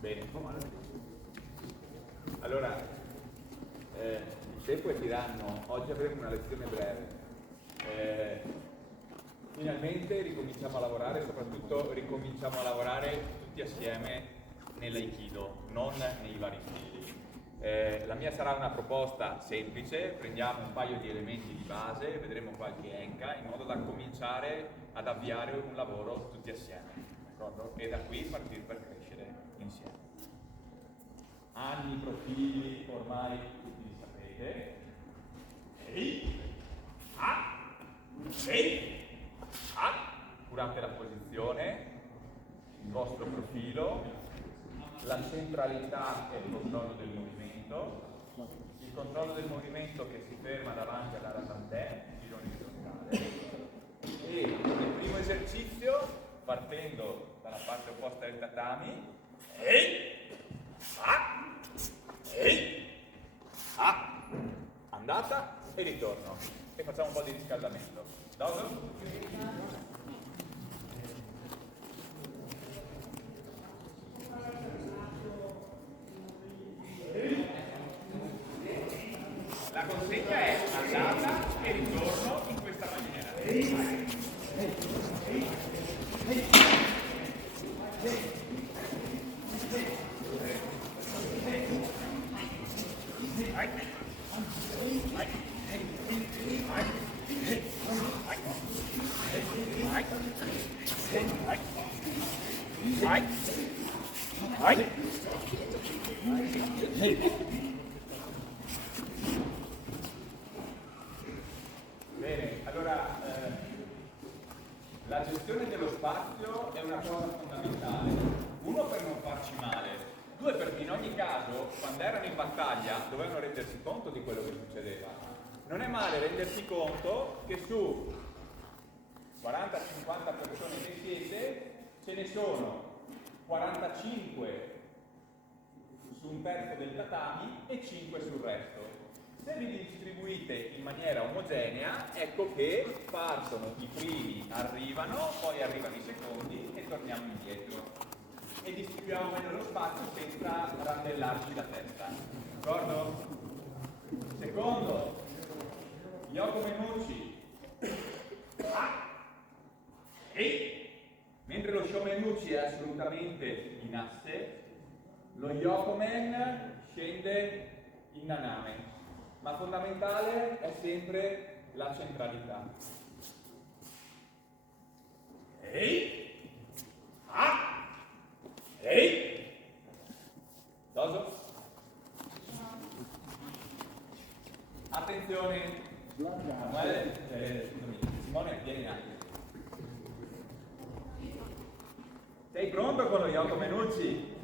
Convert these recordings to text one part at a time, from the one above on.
Bene. Allora, il tempo è tiranno, oggi avremo una lezione breve. Finalmente ricominciamo a lavorare, soprattutto ricominciamo a lavorare tutti assieme nell'Aikido, non nei vari stili. La mia sarà una proposta semplice, prendiamo un paio di elementi di base, vedremo qualche enka, in modo da cominciare ad avviare un lavoro tutti assieme, d'accordo? E da qui partire per crescere insieme. Anni, profili, ormai tutti li sapete. Curate la posizione, il vostro profilo, la centralità e il controllo del movimento. Il controllo del movimento che si ferma davanti alla rasantè, giro orizzontale. E nel primo esercizio, partendo dalla parte opposta del tatami, andata e ritorno. E facciamo un po' di riscaldamento. Dopo? La consegna è andata e ritorno in questa maniera. Bene, allora la gestione dello spazio è una cosa fondamentale. Uno, per non farci male. Due, perché in ogni caso, quando erano in battaglia, dovevano rendersi conto di quello che succedeva. Non è male rendersi conto che su 40-50 persone che siete, ce ne sono 45 su un terzo del tatami e 5 sul resto. Se li distribuite in maniera omogenea, ecco che partono i primi, arrivano, poi arrivano i secondi e torniamo indietro. E distribuiamo meglio lo spazio senza randellarci la testa. D'accordo? Secondo, Yoko Menucci. Mentre lo Shomenuchi è assolutamente in asse, lo Yokomen scende in naname, ma fondamentale è sempre la centralità. Doso? Attenzione! Simone, vieni in attimo. Sei pronto con lo Yoko Menucci?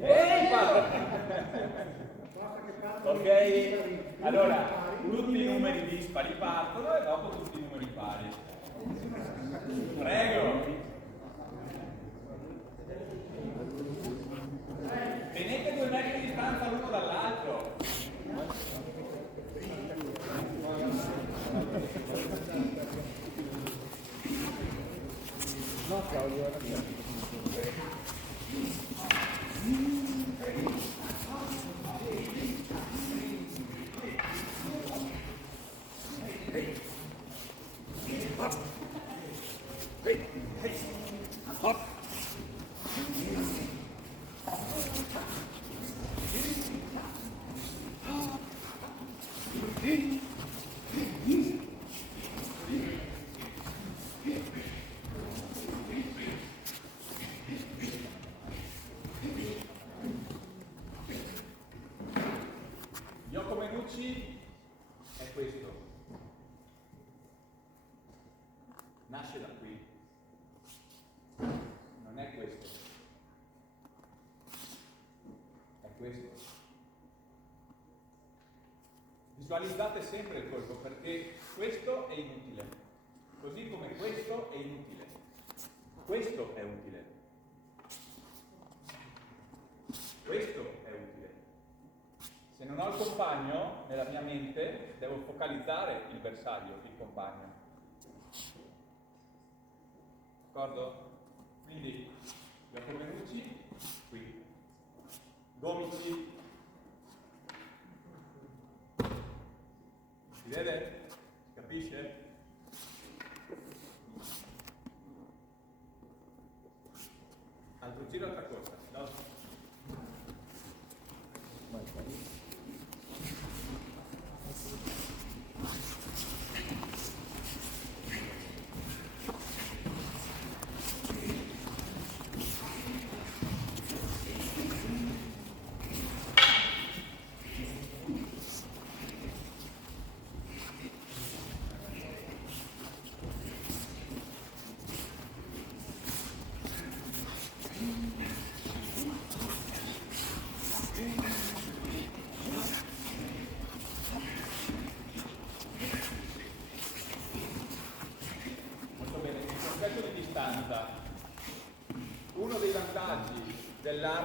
Ok? Allora, tutti i numeri dispari partono e dopo tutti i numeri pari. Prego! Tenete 2 metri di distanza l'uno dall'altro. No, Claudio, Yoko Menucci è questo. Nasce da qui. Non è questo. È questo. Visualizzate sempre il colpo perché questo è inutile. Così come questo è inutile. Questo è utile. Questo è utile. Se non ho il compagno, nella mia mente, devo focalizzare il bersaglio, il compagno. D'accordo? Quindi, Yoko Menucci, qui.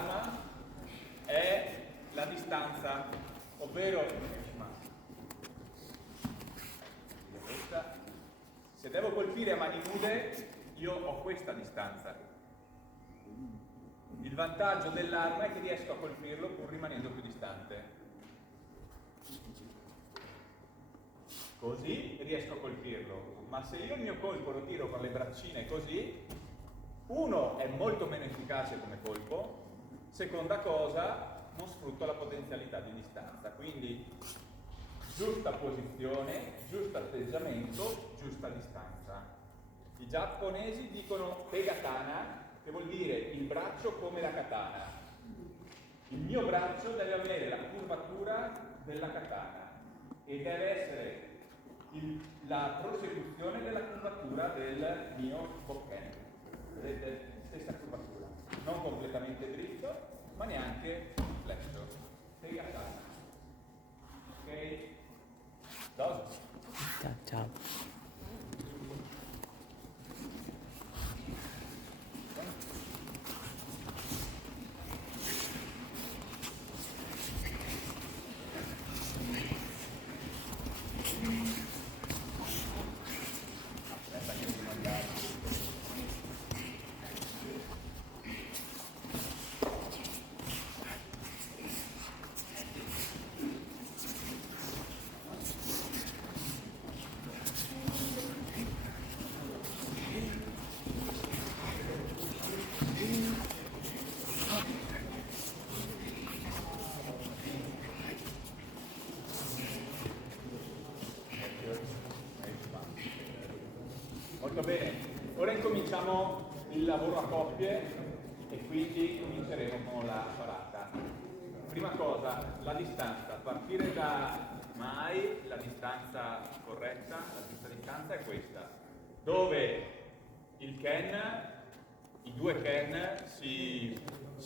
dell'arma è la distanza, ovvero se devo colpire a mani nude io ho questa distanza. Il vantaggio dell'arma è che riesco a colpirlo pur rimanendo più distante. Così riesco a colpirlo, ma se io il mio colpo lo tiro con le braccine così, uno, è molto meno efficace come colpo, seconda cosa, non sfrutto la potenzialità di distanza, quindi giusta posizione, giusto atteggiamento, giusta distanza. I giapponesi dicono pegatana, che vuol dire il braccio come la katana. Il mio braccio deve avere la curvatura della katana e deve essere la prosecuzione della curvatura del mio bokken. Vedete? Stessa curvatura. Non completamente dritto, ma neanche fletto. Pegatana. Ok? Ciao. Ciao. Molto bene, ora incominciamo il lavoro a coppie e quindi cominceremo con la parata. Prima cosa, la distanza. Partire da mai, la distanza corretta, la giusta distanza è questa, dove il Ken, i due Ken si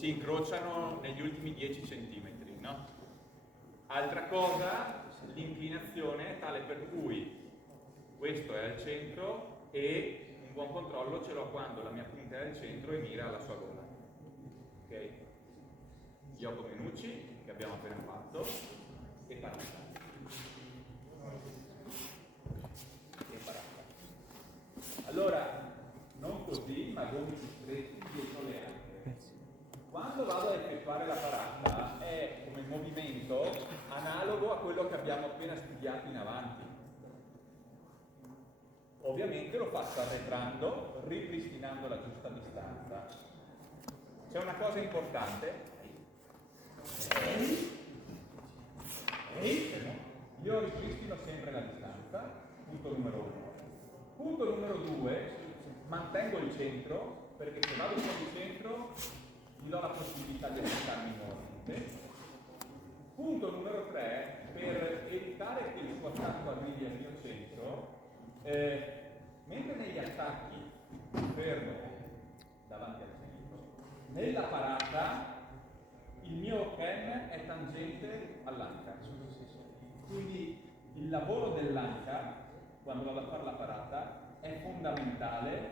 incrociano negli ultimi 10 cm, no? Altra cosa, l'inclinazione è tale per cui questo è al centro e un buon controllo ce l'ho quando la mia punta è al centro e mira alla sua gola. Ok? Yoko Menucci, che abbiamo appena fatto, e parata. E parata. Allora, non così, ma gomiti stretti dietro le anche. Quando vado ad effettuare la parata è come movimento analogo a quello che abbiamo appena studiato in avanti. Ovviamente lo faccio arretrando, ripristinando la giusta distanza. C'è una cosa importante. Io ripristino sempre la distanza, punto numero 1. Punto numero 2, mantengo il centro, perché se vado fuori centro mi do la possibilità di aspettarmi nuovamente. Punto numero 3, per evitare che il suo attacco arrivi al mio centro, mentre negli attacchi fermo davanti al centro, nella parata il mio Ken è tangente all'anca. Quindi il lavoro dell'anca, quando vado a fare la parata, è fondamentale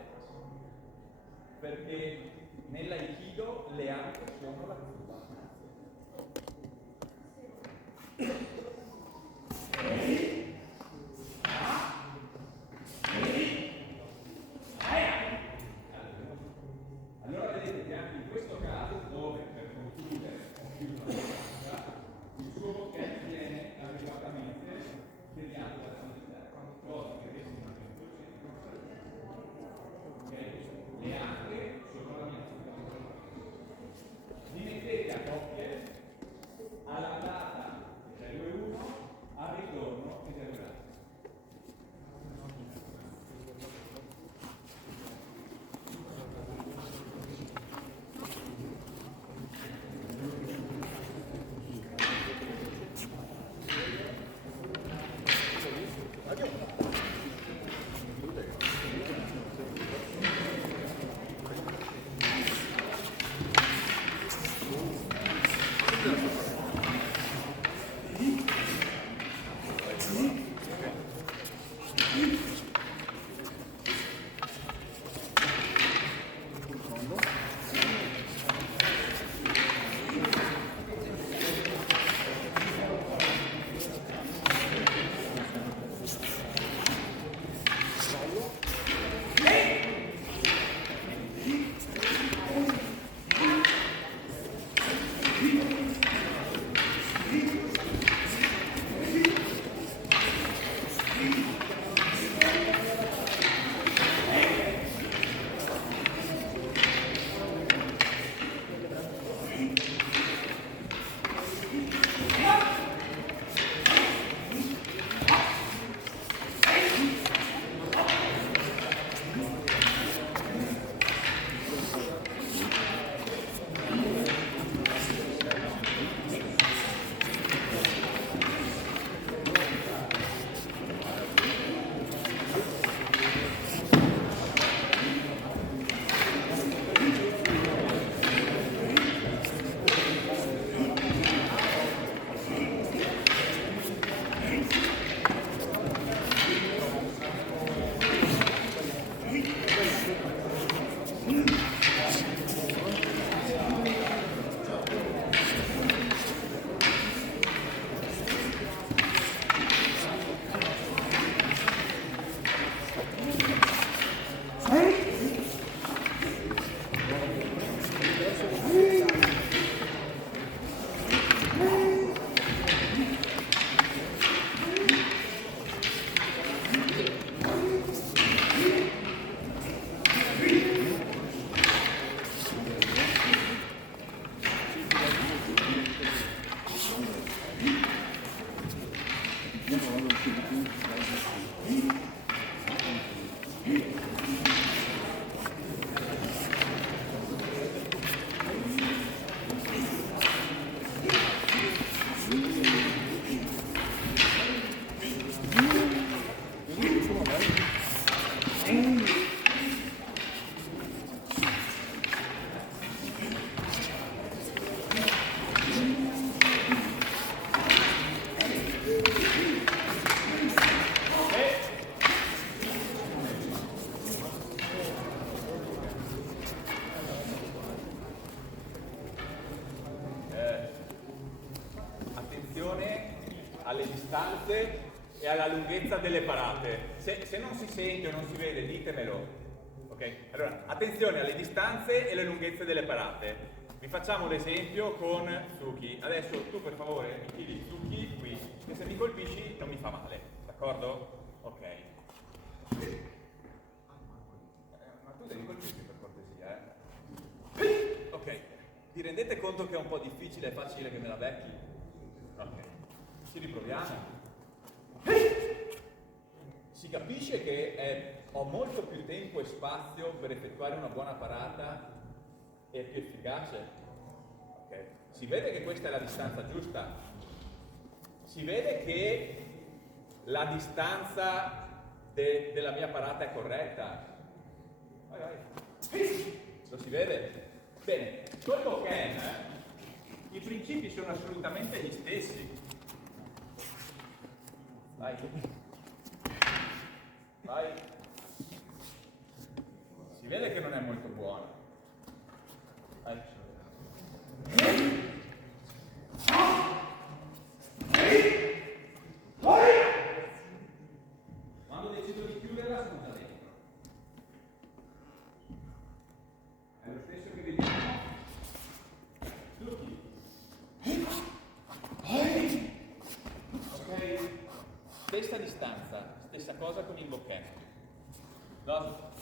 perché nell'aikido le anche sono la curva. Allora vedete che anche in questo caso, dove per concludere il suo bocchetto viene adeguatamente deviato da all'interno, cosa che riescono a le anche sono la mia situazione. Vi mettete a coppie all'andata 0,1, al ritorno 0,1. alle distanze e alla lunghezza delle parate. Se non si sente o non si vede, ditemelo. Ok? Allora, attenzione alle distanze e alle lunghezze delle parate. Vi facciamo l'esempio con Suki. Adesso tu per favore mi tiri Suki qui, che se mi colpisci non mi fa male, d'accordo? Ok. Ma tu devi colpirmi per cortesia, eh? Ok. Vi rendete conto che è un po' difficile e facile che me la becchi? Ok. Ci riproviamo. Si capisce che ho molto più tempo e spazio per effettuare una buona parata e più efficace. Okay. Si vede che questa è la distanza giusta. Si vede che la distanza della mia parata è corretta. Vai, vai. Lo si vede? Bene, col Bokken i principi sono assolutamente gli stessi. Vai. Vai. Si vede che non è molto buono. Vai. Quando decido di chiuderla sono da dentro. È lo stesso che vediamo. Tutti. Ok. Stessa distanza, stessa cosa con il Bokken. No?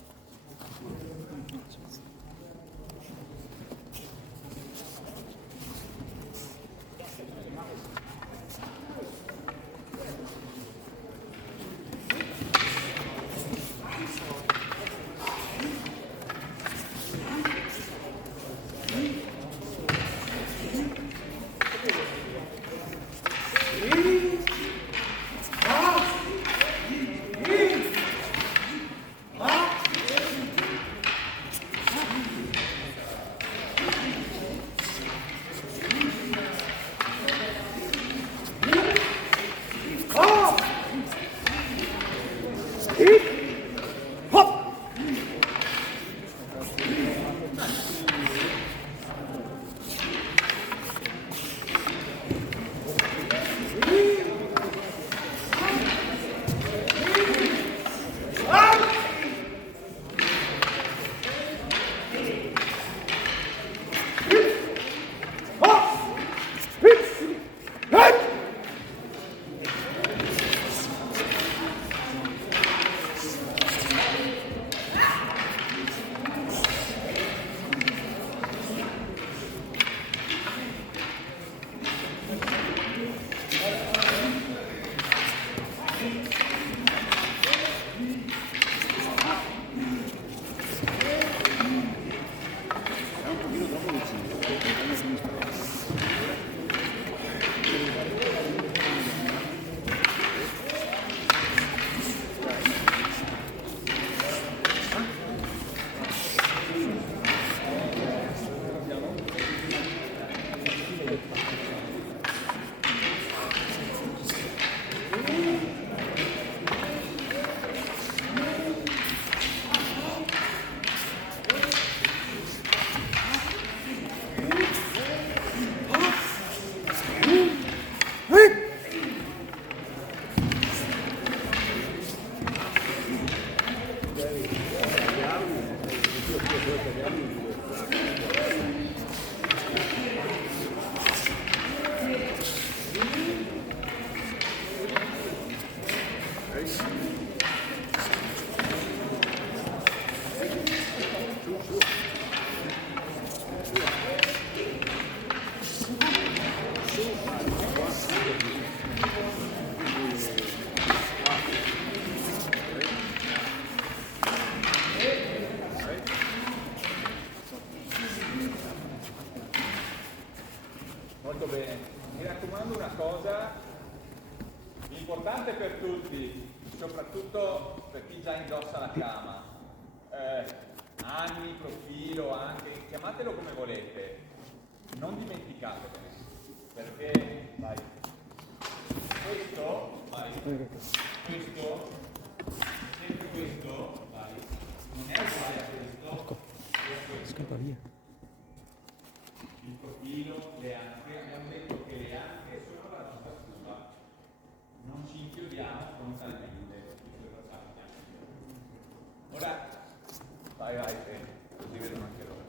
Molto bene. Mi raccomando una cosa importante per tutti, soprattutto per chi già indossa la cama. Anni, profilo, anche, chiamatelo come volete. Non dimenticatevene, perché, vai, questo, sempre questo, vai, non è uguale a questo, Scappa via. il profilo, le anche, abbiamo detto che le anche sono la nostra scusa, non ci inchiodiamo frontalmente, questo lo sappiamo. Ora, vai, così vedono anche loro.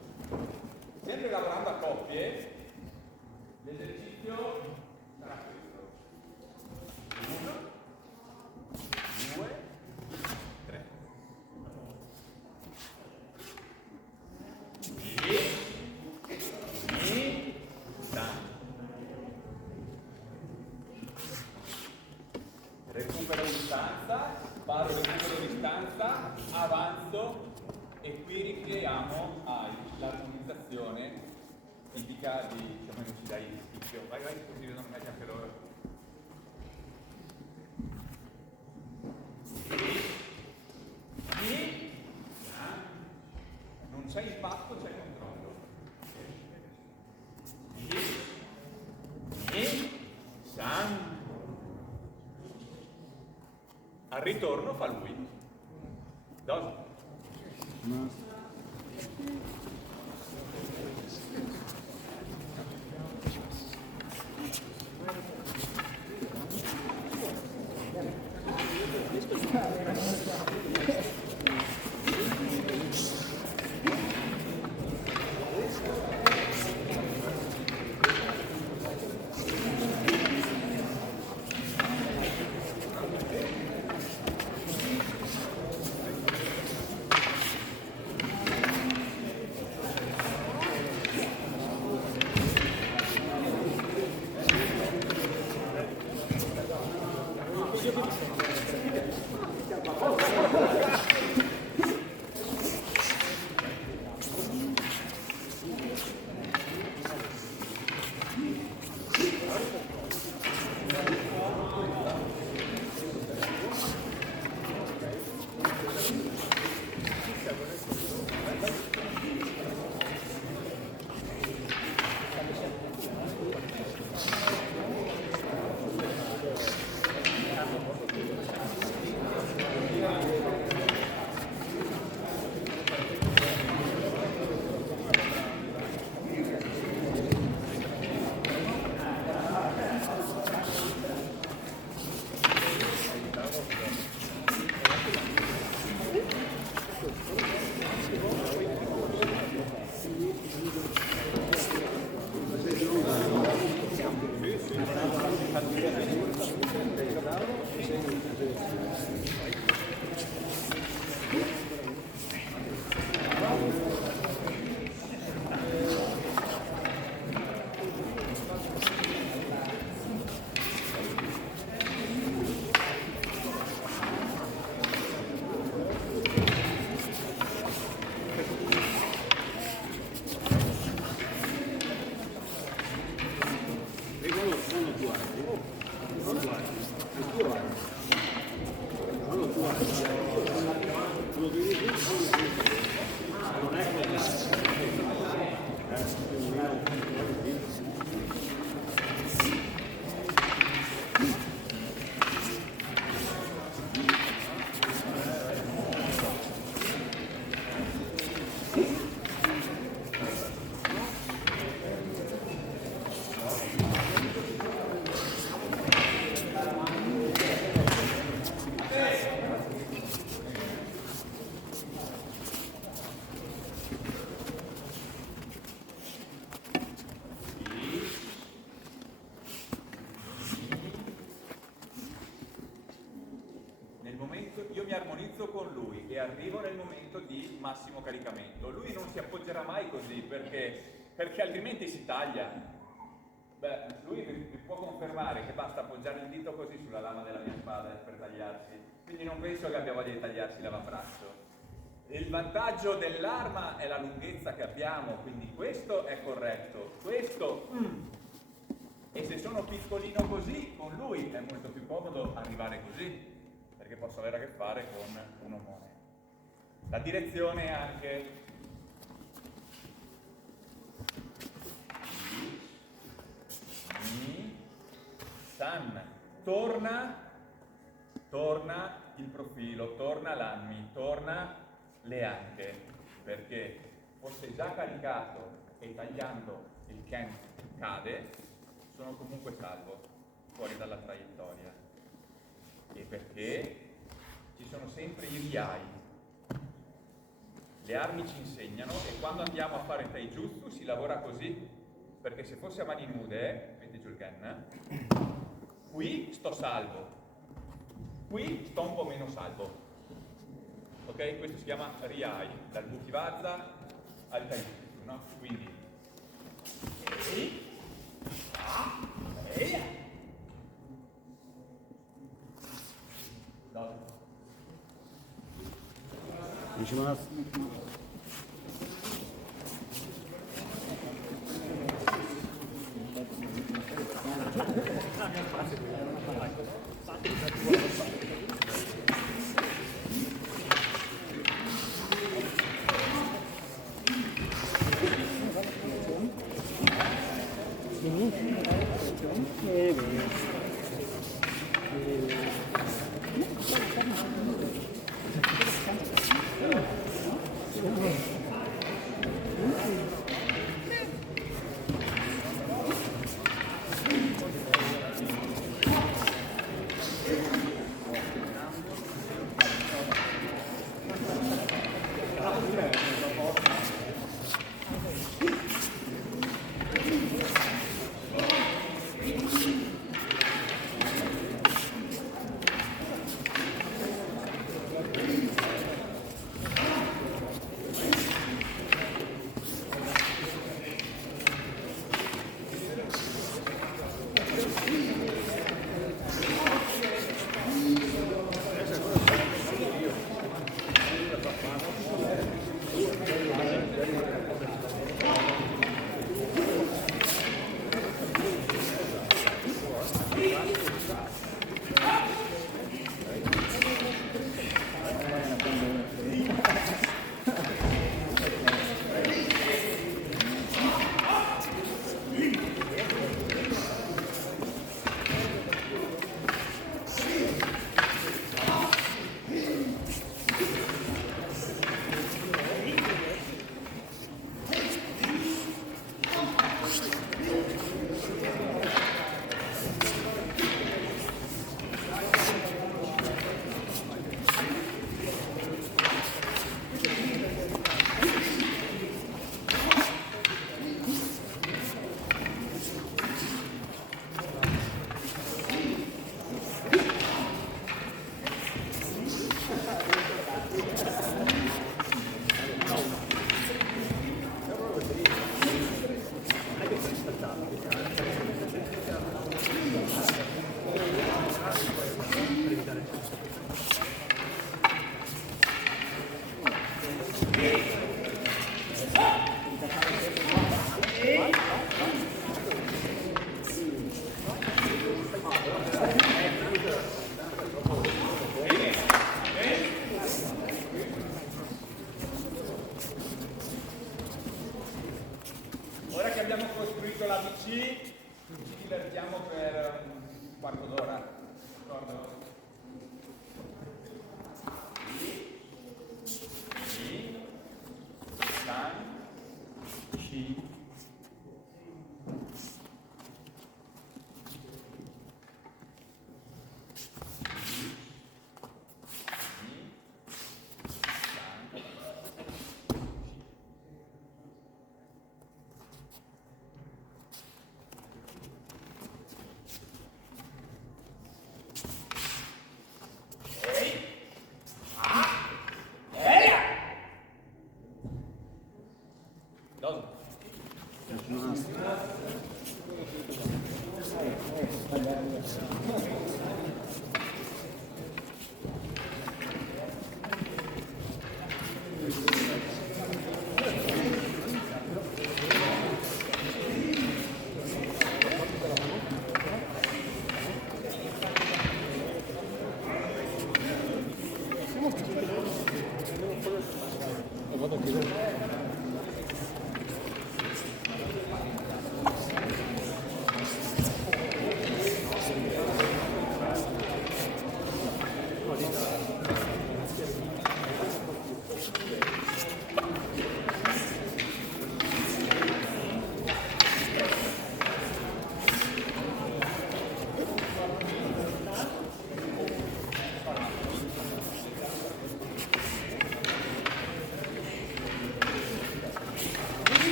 Sempre lavorando a coppie, l'esercizio sarà questo. 1, 2, 3. Recupero distanza, vado recupero distanza, avanzo e qui ricreiamo l'armonizzazione tipica di, diciamo, ci dai il schizzo. Vai, così vedono meglio anche loro. Non c'è impatto, c'è controllo. Al ritorno fa lui. Dosi. Io mi armonizzo con lui e arrivo nel momento di massimo caricamento. Lui non si appoggerà mai così perché altrimenti si taglia. Beh, lui vi può confermare che basta appoggiare il dito così sulla lama della mia spada per tagliarsi, quindi non penso che abbia voglia di tagliarsi l'avambraccio. Il vantaggio dell'arma è la lunghezza che abbiamo, quindi questo è corretto. Questo sono piccolino così, con lui è molto più comodo arrivare così, perché posso avere a che fare con un omone. La direzione è anche mi, san, torna il profilo, torna l'anmi, torna le anche, perché fosse già caricato e tagliando il can cade, sono comunque salvo fuori dalla traiettoria. E perché ci sono sempre i riai. Le armi ci insegnano e quando andiamo a fare taijutsu si lavora così, perché se fosse a mani nude, metti giù il can, qui sto salvo, qui sto un po' meno salvo. Ok? Questo si chiama riai, dal bukkiwazza al taijutsu, no? Quindi ora che abbiamo costruito l'ABC, ci divertiamo per un quarto d'ora, d'accordo? San, Shi, Dos.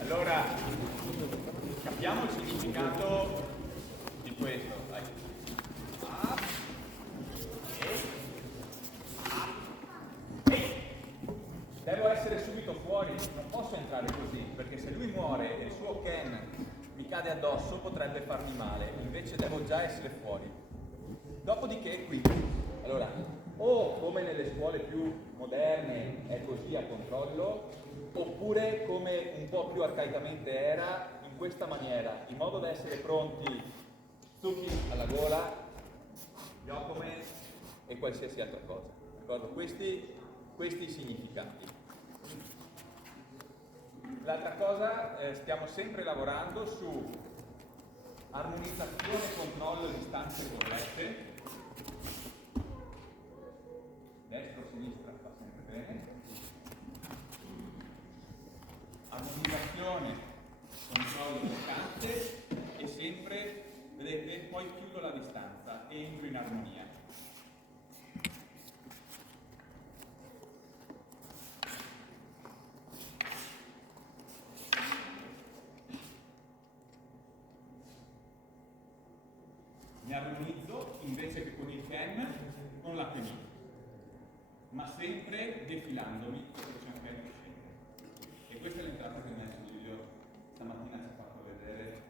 Allora, capiamo il significato di questo. Dai. Devo essere subito fuori, non posso entrare così, perché se lui muore e il suo Ken mi cade addosso potrebbe farmi male, invece devo già essere fuori. Dopodiché qui, allora, o come nelle scuole più moderne è così a controllo, oppure come un po' più arcaicamente era, in questa maniera, in modo da essere pronti, zucchi alla gola, Giacomo e qualsiasi altra cosa. D'accordo? Questi i significati. L'altra cosa, stiamo sempre lavorando su armonizzazione e controllo di distanze corrette. Destra o sinistra fa sempre bene. Armonizzazione, controllo toccante e sempre, vedete, poi chiudo la distanza e entro in armonia. Mi armonizzo invece che con il Ken, con la penina, ma sempre defilandomi dove c'è un Ken che scende. E questa è l'entrata che il maestro Giulio stamattina ci ha fatto vedere.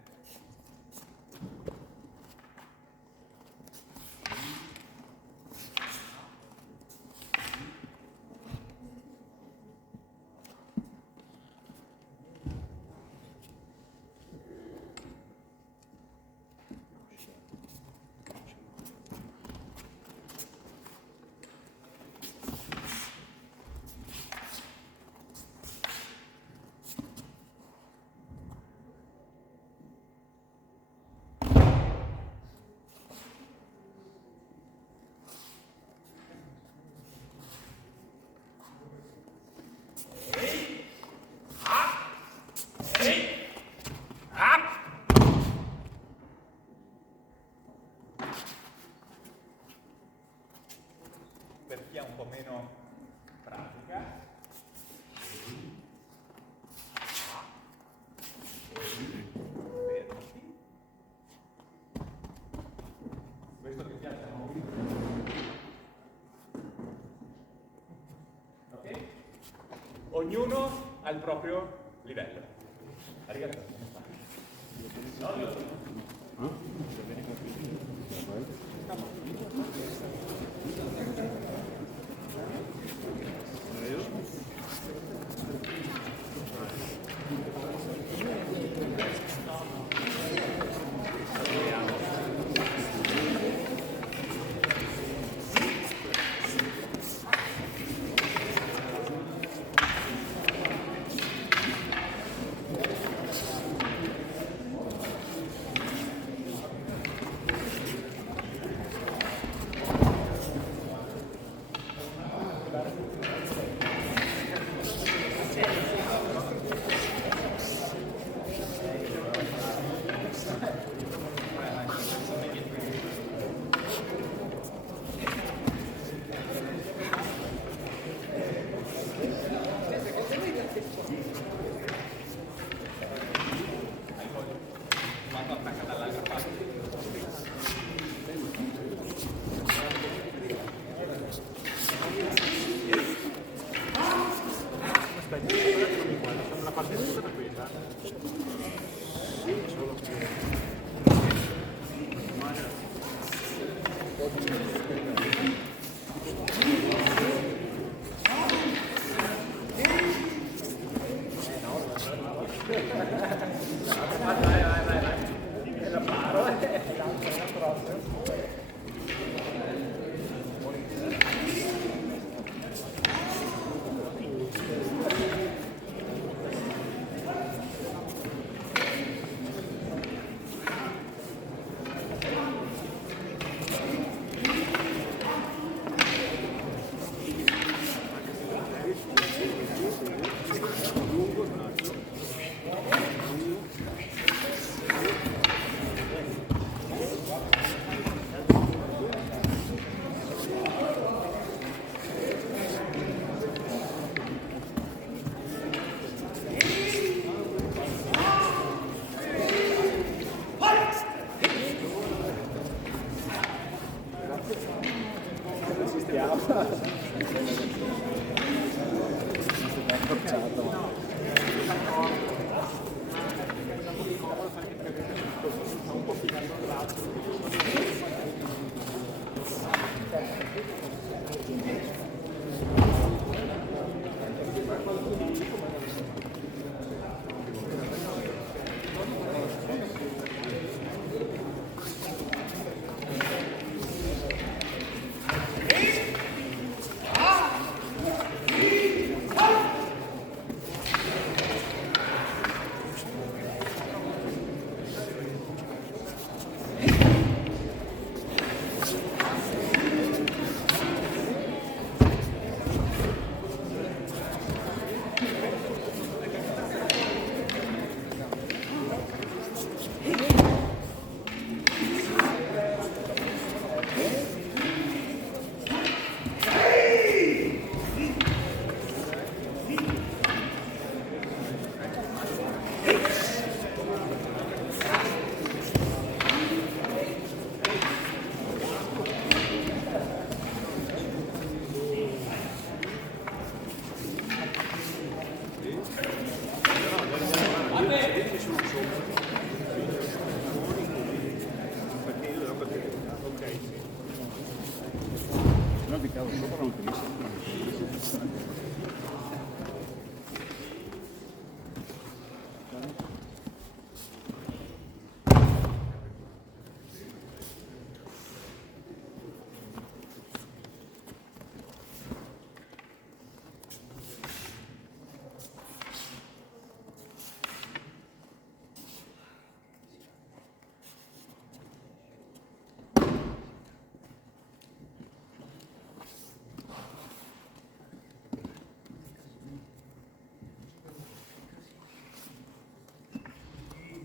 ognuno al proprio livello. Arigato.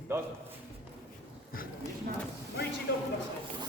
Dove? Luigi dopo.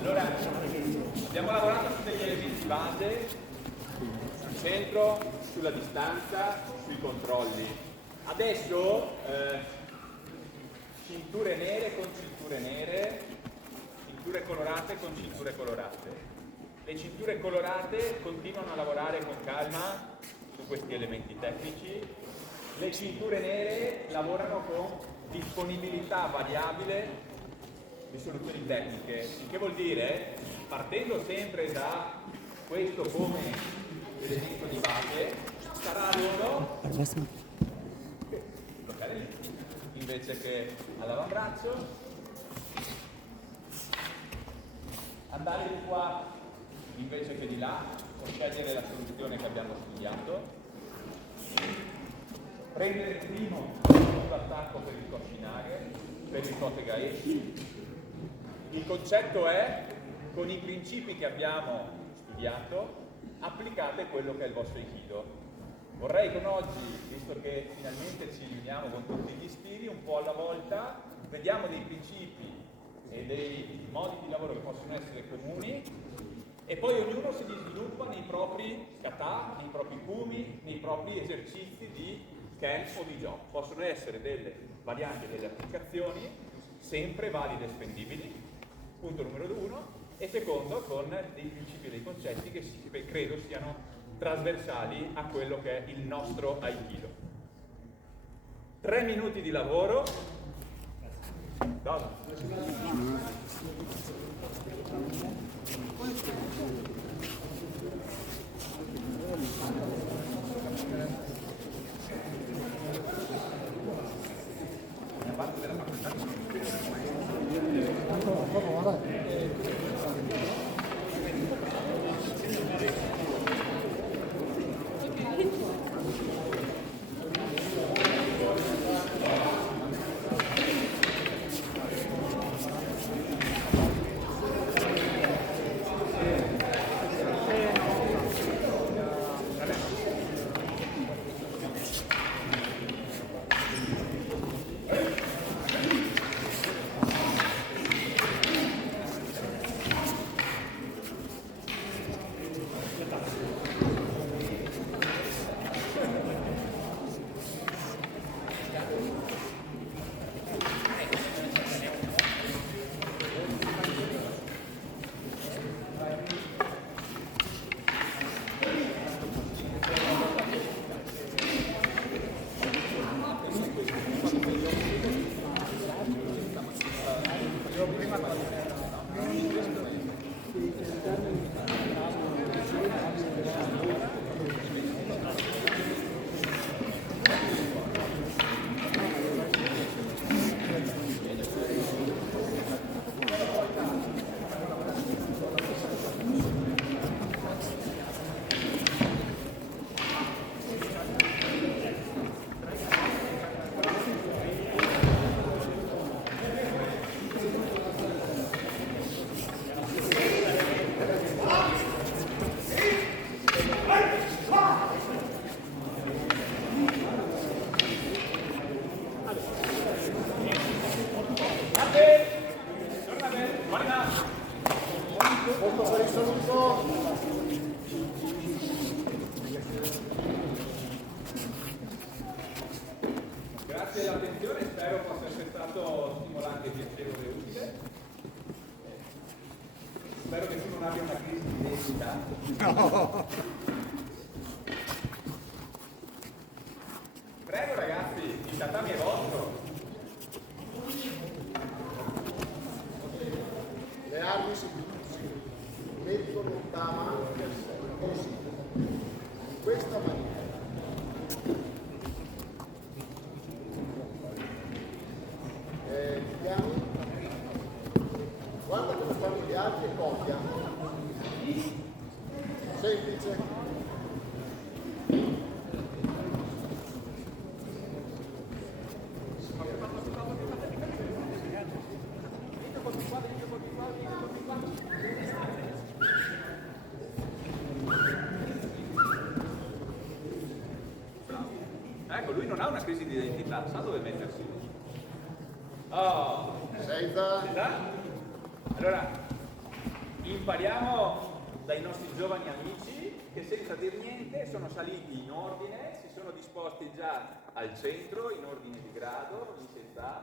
Allora, abbiamo lavorato su degli elementi base, sul centro, sulla distanza, sui controlli. Adesso cinture nere con cinture nere, cinture colorate con cinture colorate. Le cinture colorate continuano a lavorare con calma su questi elementi tecnici, le cinture nere lavorano con disponibilità variabile di soluzioni tecniche, il che vuol dire, partendo sempre da questo come elemento di base, sarà loro bloccare lì, invece che all'avambraccio, andare di qua invece che di là, o scegliere la soluzione che abbiamo studiato, prendere il primo attacco per il coscinare, per il Kotega esci. Il concetto è, con i principi che abbiamo studiato, applicate quello che è il vostro Aikido. Vorrei con oggi, visto che finalmente ci riuniamo con tutti gli stili, un po' alla volta, vediamo dei principi e dei modi di lavoro che possono essere comuni e poi ognuno si sviluppa nei propri kata, nei propri kumi, nei propri esercizi di ken o di jo. Possono essere delle varianti, delle applicazioni sempre valide e spendibili. Punto numero 1, e secondo con dei principi e dei concetti che credo siano trasversali a quello che è il nostro Aikido. 3 minuti di lavoro. Grazie dell'attenzione, spero possa essere stato stimolante, piacevole e utile. Spero che tu non abbia una crisi di identità. No. Prego ragazzi, il tatami è vostro. Le armi si mettono davanti a sé, così, in questa maniera. Piani, guarda come fanno gli altri e copia. Semplice. Ecco, lui non ha una crisi di identità, sa dove mettersi. Oh. Seiza. Allora, impariamo dai nostri giovani amici che senza dir niente sono saliti in ordine, si sono disposti già al centro, in ordine di grado, in scienza,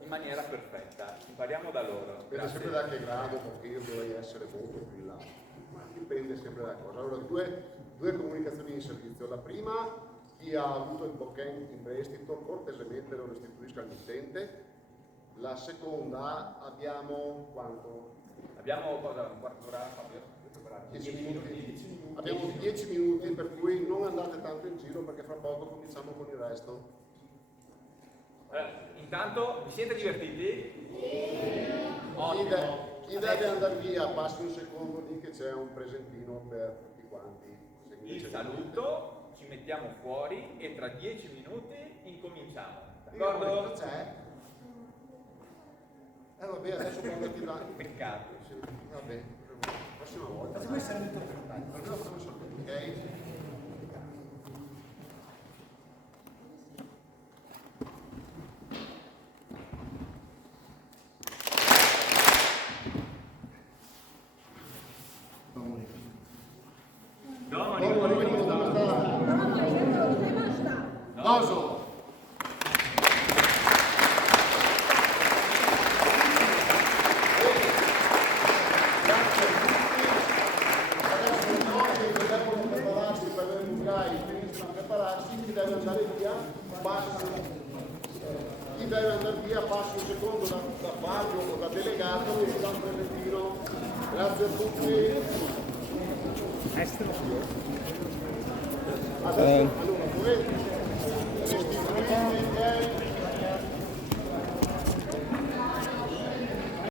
in maniera perfetta. Impariamo da loro. Dipende sempre da che grado, perché io dovrei essere molto più in là. Ma dipende sempre da cosa. Allora, due comunicazioni di servizio. La prima, chi ha avuto il token in prestito, cortesemente lo restituisca al mittente. La seconda, abbiamo quanto? Abbiamo cosa? Un quarto d'ora, Fabio? 10 minuti. Abbiamo 10 minuti, per cui non andate tanto in giro perché fra poco cominciamo con il resto. Allora, intanto, vi siete divertiti? Ottimo. Chi deve andare via, passi un secondo lì che c'è un presentino per tutti quanti. Il saluto, ci mettiamo fuori e tra 10 minuti incominciamo. D'accordo? C'è? Vabbè, adesso quando ti dà. Peccato. Sì, vabbè, prossima volta. Ma questo è il metodo. Ok? Doso. Grazie a tutti. Adesso noi che devono prepararsi per le Mugai, finiscono a prepararsi, chi deve andare via, passi. Chi deve andare via, passi un secondo da Fabio o da delegato e ti dà un presentino. Grazie a tutti. Adesso, allora, dovete restituire